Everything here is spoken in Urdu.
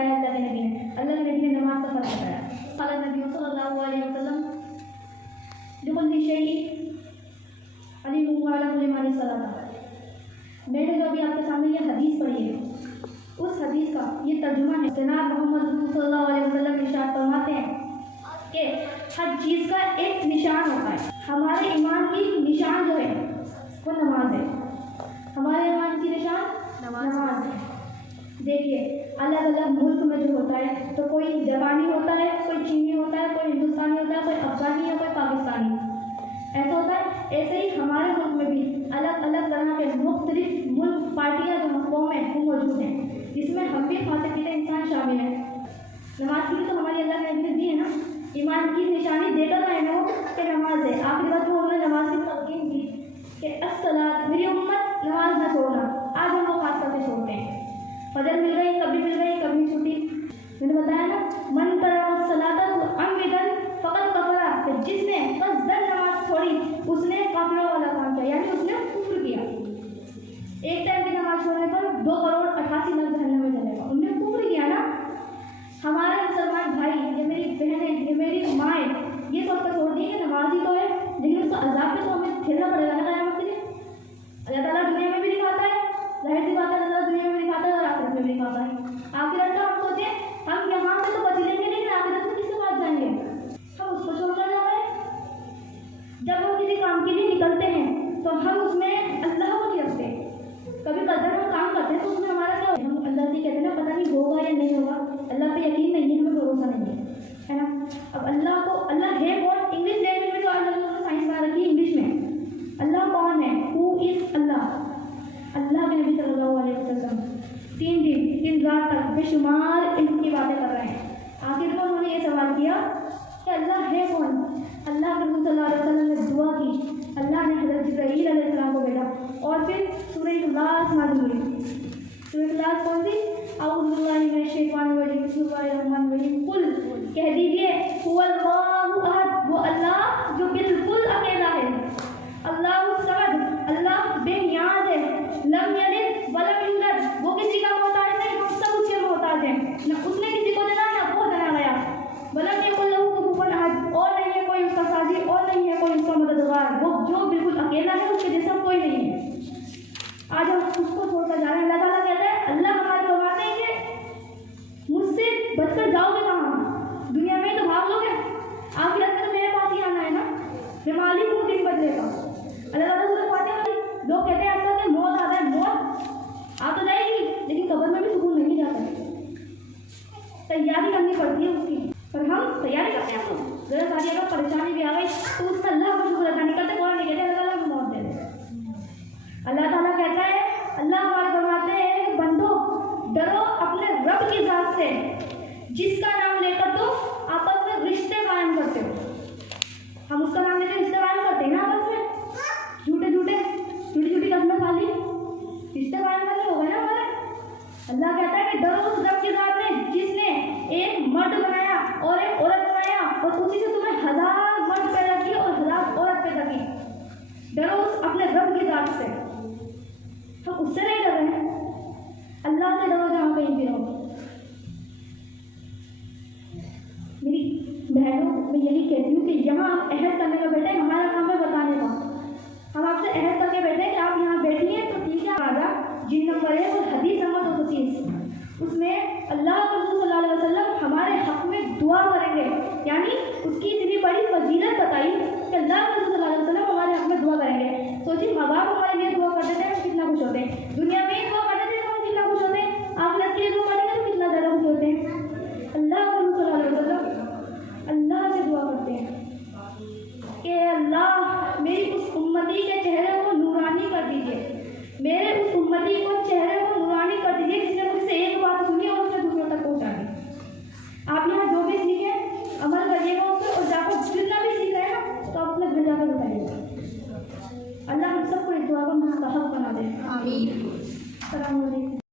بتایا اللہ کے نبی نے. اللہ کے نبی نے نماز کا فرض بتایا. قال النبی صلی اللہ علیہ وسلم لكل شيء علم وعلم لمن الصلاة. میں نے جو ابھی آپ کے سامنے یہ حدیث پڑھی ہے اس حدیث کا یہ ترجمہ ہے. جناب محمد صلی اللہ علیہ وسلم ارشاد فرماتے ہیں کہ ہر چیز کا ایک نشان ہوتا ہے. ہمارے ایمان کی نشان جو ہے وہ نماز ہے. ہمارے ایمان کی نشان نماز ہے. دیکھیے الگ الگ ملک میں جو ہوتا ہے تو کوئی جاپانی ہوتا ہے, کوئی چینی ہوتا ہے, کوئی ہندوستانی ہوتا ہے, کوئی افغانی ہے, کوئی پاکستانی, ایسا ہوتا ہے. ایسے ہی ہمارے ملک میں بھی الگ الگ طرح کے مختلف ملک پارٹیاں جو قوم ہیں وہ موجود ہیں, جس میں ہم بھی کھاتے پیتے انسان شامل ہیں. نماز کی بھی تو ہماری اللہ نے اہمیت دی ہے نا. ایمان کی نشانی دے کر رہے ہیں کہ نماز ہے. آخری بات وہ ہم نے نماز کی تلقین کی کہ الصلاۃ, میری امت نماز نہ چھوڑنا. آج ہم وہ خاص کر کے چھوڑتے ہیں. فجر مل گئی, کبھی مل گئی, کبھی چھوٹی. میں نے بتایا نا من ترک الصلاۃ عمدا فقد کفر, کہ جس نے قصدن نماز چھوڑی اس نے کافروں والا کام کیا, یعنی اس نے کفر کیا. ایک ٹائم کی نماز چھوڑنے پر 2,88,00,000 جہنم میں جلے گا. انہوں نے کفر کیا نا. ہمارے مسلمان بھائی, یہ میری بہنیں, یہ میری مائیں, یہ سب کا چھوڑ دیے کہ نماز ہی تو ہے, لیکن اس کا عذاب پہ تو ہمیں کھیلنا پڑے گا نا قیامت کے لیے. اللہ تعالیٰ دنیا میں بھی دکھاتا ہے, ظاہر سی بات ہے اللہ دنیا میں بھی دکھاتا ہے اور آخرت میں بھی دکھاتا ہے. آخرت کا ہم سوچیں ہم یہاں سے تو بچ لیں گے, لیکن آخرت میں کس کے پاس جائیں گے؟ ہم اس کو چھوڑ کر جا رہے ہیں. جب ہم کسی کام کے لیے نکلتے ہیں تو ہم اس میں اللہ کو نہیں رکھتے. کبھی قدر ہم کام کرتے ہیں تو اس میں ہمارا کیا, ہم اللہ سے کہتے ہیں نا پتہ نہیں ہوگا یا نہیں ہوگا, اللہ پہ یقین نہیں ہے, ہمیں بھروسہ نہیں ہے نا. اب اللہ کو, اللہ ہے کون, انگلش لینگویج میں جو اللہ سائنس میں رکھی ہے انگلش میں, اللہ کون ہے, ہو از اللہ. اللہ کے نبی صلی اللہ علیہ وسلم 3 دن 3 رات تک بے شمار علم کی باتیں کر رہے ہیں. آخر میں انہوں نے یہ سوال کیا کہ اللہ ہے کون. اللہ کے نبی صلی اللہ علیہ وسلم نے دعا کی, اللہ نے حضرت جبرائیل علیہ السلام کو بھیجا اور پھر سورہ اخلاص نازل ہوئی. سورہ اخلاص کون سی, اعوذ باللہ من الشیطان الرجیم بسم اللہ الرحمن الرحیم. قل, کہہ دیجیے, هو اللہ احد, وہ اللہ جو بالکل اکیلا ہے. اللہ الصمد, اللہ بے نیاز ہے. لم یلد ولم یولد, وہ کسی کا محتاج نہیں, ہم سب اس کے محتاج ہیں. نہ اس نے کسی کو دینا نہ وہ دینا گیا. ولم یکن لہ کفوا احد, اور نہیں ہے کوئی اس کا سازی, اور نہیں ہے کوئی اس کا مددگار. وہ جو بالکل اکیلا ہے, اس کے جیسا کوئی نہیں ہے. آج ہم اس کو چھوڑ کر جا رہے ہیں. اللہ تعالیٰ کہتا ہے, اللہ ہمارے فرماتے ہیں کہ مجھ سے بچ کر جاؤ گے کہاں, دنیا میں تو بھاگ لو گے, آخرت میں تو میرے پاس ہی آنا ہے نا. میں مالک ہوں دن بدلے کا. اللہ تعالیٰ سے فرماتے ہیں, لوگ کہتے ہیں ایسا کہ موت آتا ہے, موت آ تو جائے گی لیکن قبر میں بھی سکون نہیں جاتا ہے. تیاری کرنی پڑتی ہے اس کی, پر ہم تیاری کرتے ہیں. ہم ذرا ساری اگر پریشانی بھی آ گئی تو اس میں اللہ کو شکر ادا نہیں کرتے, قرآن نہیں کہتے اللہ تعالیٰ کو موت دے دے. اللہ تعالیٰ کہتا ہے, اللہ ہمارے فرماتے ہیں کہ بندو ڈرو اپنے رب کی ذات سے جس کا نام لے کر تو آپس میں رشتے قائم کرتے ہو. ہم اس کا نام لے کر رشتے قائم کرتے ہیں نا آپس میں, جھوٹے چھوٹی قسمیں کھا لی, رشتے قائم کرنے ہو گئے نا ہمارے. اللہ کہتا ہے کہ ڈرو اس رب کی ذات میں جس نے ایک مرد بنایا اور ایک عورت بنایا, اور اسی سے تمہیں 1000 مرد پیدا کیے اور 1000 عورت پیدا کی. ڈرو اپنے رب کی ذات سے. ہم اس سے نہیں ڈر رہے ہیں, اللہ سے ڈرو جہاں کہیں بھی رہو. میری بہنوں, میں یہی کہتی ہوں کہ یہاں آپ عہد کرنے کا بیٹھے, ہمارا کام ہے بتانے کا. ہم آپ سے عہد کر کے بیٹھے کہ آپ یہاں بیٹھیے تو ٹھیک ہے. آگا جن نمبر ہے وہ حدیث نمبر 230, اس میں اللہ رسول صلی اللہ علیہ وسلم ہمارے حق میں دعا کریں گے, یعنی اس کی اتنی بڑی فضیلت بتائی کہ اللہ رسول صلی اللہ علیہ وسلم ہمارے حق میں دعا کریں گے. سوچیے ماں باپ